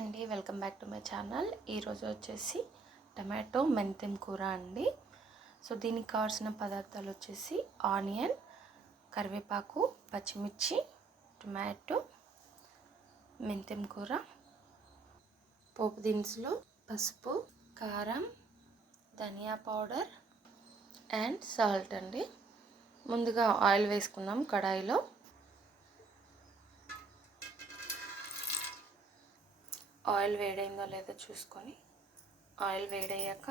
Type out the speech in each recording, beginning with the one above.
అండి, welcome back to my channel. ఈరోజు వచ్చేసి టమాటో మెంతెం కూర అండి. సో దీనికి కావాల్సిన పదార్థాలు వచ్చేసి ఆనియన్, కరివేపాకు, పచ్చిమిర్చి, టొమాటో, మెంతెం కూర, పోపు దినుసులు, పసుపు, కారం, ధనియా పౌడర్ అండ్ సాల్ట్ అండి. ముందుగా ఆయిల్ వేసుకుందాం కడాయిలో. ఆయిల్ వేడైందో లేదో చూసుకొని ఆయిల్ వేడయ్యాక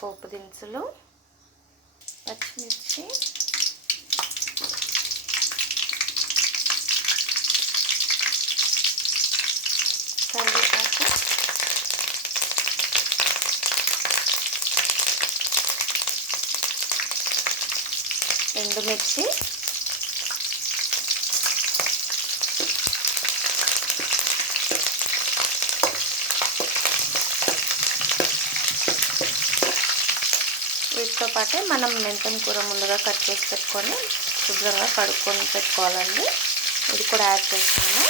పోపు దినుసులు, పచ్చిమిర్చి, కరివేపాకు, ఎండుమిర్చి, వీటితో పాటే మనం మెంతెం కూర ముందుగా కట్ చేసి పెట్టుకొని శుభ్రంగా కడుక్కొని పెట్టుకోవాలండి. ఇది కూడా యాడ్ చేస్తాను.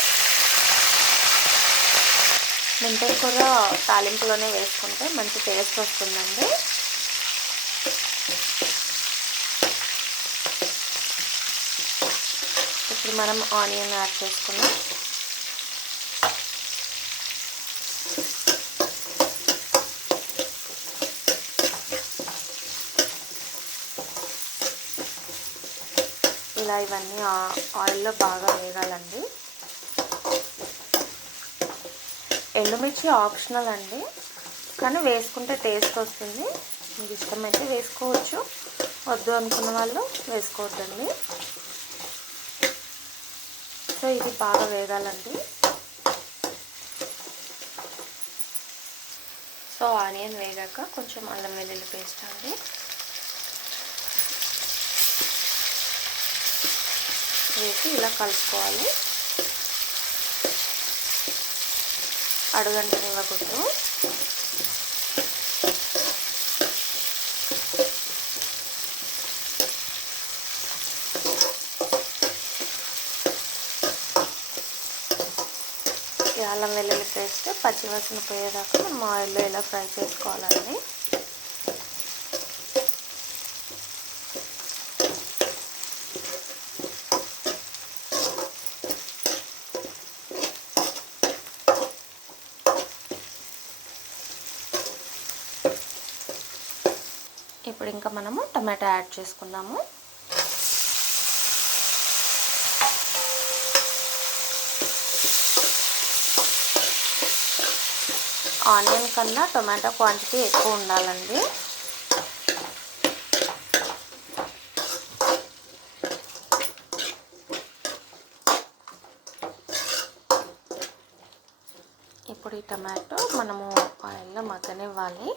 మెంతెం కూర తాలింపులోనే వేసుకుంటే మంచి టేస్ట్ వస్తుందండి. ఇప్పుడు మనం ఆనియన్ యాడ్ చేసుకున్నాం. ఇలా ఇవన్నీ ఆయిల్లో బాగా వేగాలండి. ఎండుమిర్చి ఆప్షనల్ అండి, కానీ వేసుకుంటే టేస్ట్ వస్తుంది. మీకు ఇష్టమైతే వేసుకోవచ్చు, వద్దు అనుకున్న వాళ్ళు వేసుకోవద్దండి. సో ఇది బాగా వేగాలండి. సో ఆనియన్ వేగాక కొంచెం అల్లం వెల్లుల్లి పేస్ట్ అండి వేసి ఇలా కలుపుకోవాలి. అడుగంటనివ్వకూడదు. ఈ అల్లం వెల్లుల్లి పేస్ట్ పచ్చివాసన పోయేదాకా మనం ఆయిల్లో ఇలా ఫ్రై చేసుకోవాలండి. ఇప్పుడు ఇంకా మనము టమాటా యాడ్ చేసుకుందాము. ఆనియన్ కన్నా టొమాటో క్వాంటిటీ ఎక్కువ ఉండాలండి. ఇప్పుడు ఈ టమాటో మనము ఆయిల్లో మగ్గనివ్వాలి.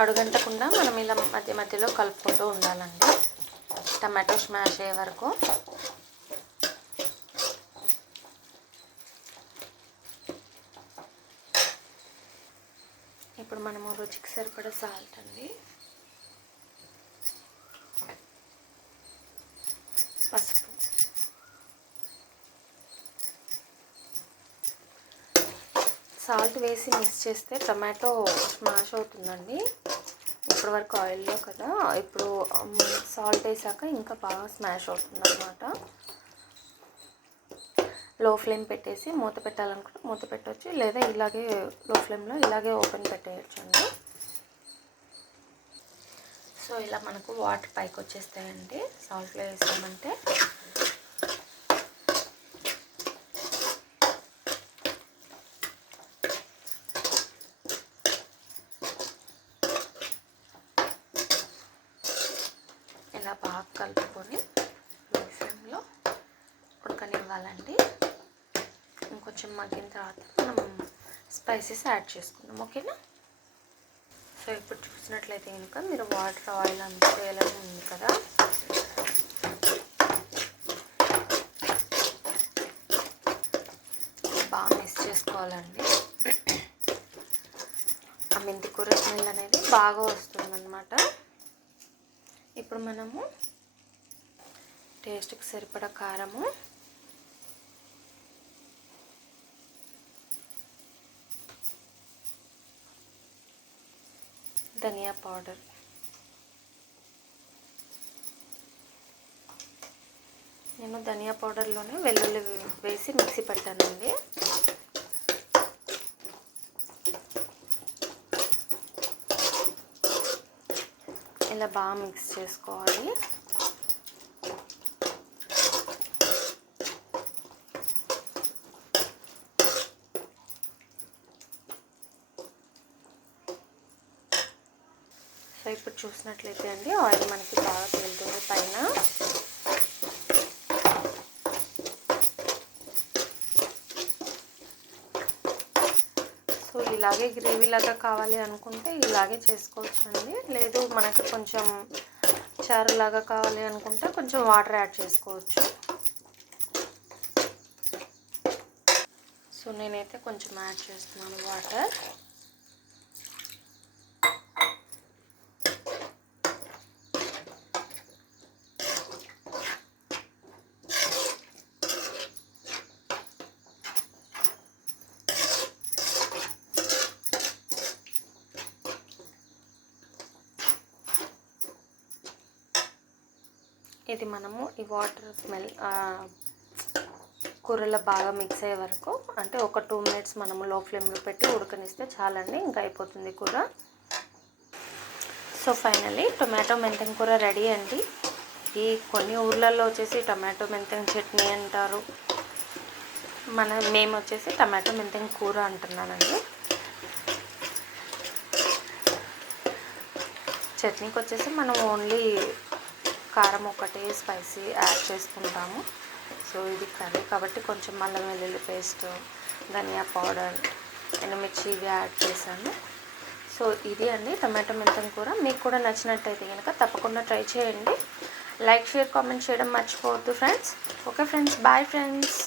అడుగంటకుండా మనం ఇలా మధ్య మధ్యలో కలుపుకుంటూ ఉండాలండి, టమాటో స్మాష్ అయ్యే వరకు. ఇప్పుడు మనము రుచికి సరిపడా సాల్ట్ అండి, పసుపు, సాల్ట్ వేసి మిక్స్ చేస్తే టమాటో స్మాష్ అవుతుందండి. ఇప్పటి వరకు ఆయిల్లో కదా, ఇప్పుడు సాల్ట్ వేసాక ఇంకా బాగా స్మాష్ అవుతుంది అన్నమాట. లో ఫ్లేమ్ పెట్టేసి మూత పెట్టాలనుకుంటే మూత పెట్టవచ్చు, లేదా ఇలాగే లో ఫ్లేమ్లో ఇలాగే ఓపెన్ పెట్టేయచ్చు అండి. సో ఇలా మనకు వాటర్ పైకి వచ్చేస్తాయండి సాల్ట్లో వేసామంటే. ఇలా బాగా కలుపుకొని లో ఫ్లేమ్లో ఉడకనివ్వాలండి. ఇంకొంచెం మగ్గిన తర్వాత మనం స్పైసెస్ యాడ్ చేసుకుందాం, ఓకేనా. సో ఇప్పుడు చూసినట్లయితే కనుక మీరు వాటర్ ఆయిల్ అంతా వేయాలని ఉంది కదా, బాగా మిక్స్ చేసుకోవాలండి. ఆ మెంతి కూర స్మెల్ అనేది బాగా వస్తుందన్నమాట. ఇప్పుడు మనము టేస్ట్కి సరిపడా కారము, ధనియా పౌడర్, నేను ధనియా పౌడర్లోనే వెల్లుల్లి వేసి మిక్సీ పెట్టానండి. ఇలా బాగా మిక్స్ చేసుకోవాలి. సో ఇప్పుడు చూసినట్లయితే అండి ఆయిల్ మనకి బాగా తేలుతుంది పైన. సో ఇలాగే గ్రేవీలాగా కావాలి అనుకుంటే ఇలాగే చేసుకోవచ్చండి. లేదు మనకు కొంచెం చారులాగా కావాలి అనుకుంటే కొంచెం వాటర్ యాడ్ చేసుకోవచ్చు. సో నేనైతే కొంచెం యాడ్ చేస్తున్నాను వాటర్. ఇది మనము ఈ వాటర్ స్మెల్ కూరలో బాగా మిక్స్ అయ్యే వరకు, అంటే ఒక 2 మినిట్స్ మనము లో ఫ్లేమ్లో పెట్టి ఉడకనిస్తే చాలండి, ఇంకా అయిపోతుంది కూర. సో ఫైనల్లీ టొమాటో మెంతం కూర రెడీ అండి. ఈ కొన్ని ఊర్లలో వచ్చేసి టొమాటో మెంతం చట్నీ అంటారు, మేము వచ్చేసి టమాటో మెంతం కూర అంటున్నానండి. చట్నీకి వచ్చేసి మనం ఓన్లీ కారం ఒకటే స్పైసీ యాడ్ చేసుకుంటాము. సో ఇది కర్రీ కాబట్టి కొంచెం అల్లం వెల్లుల్లి పేస్ట్, ధనియా పౌడర్, ఎండుమిర్చి ఇవి యాడ్ చేశాను. సో ఇది అండి టమాటో మెంతం కూర. మీకు కూడా నచ్చినట్టయితే కనుక తప్పకుండా ట్రై చేయండి. లైక్, షేర్, కామెంట్ చేయడం మర్చిపోవద్దు friends. Okay friends, bye friends.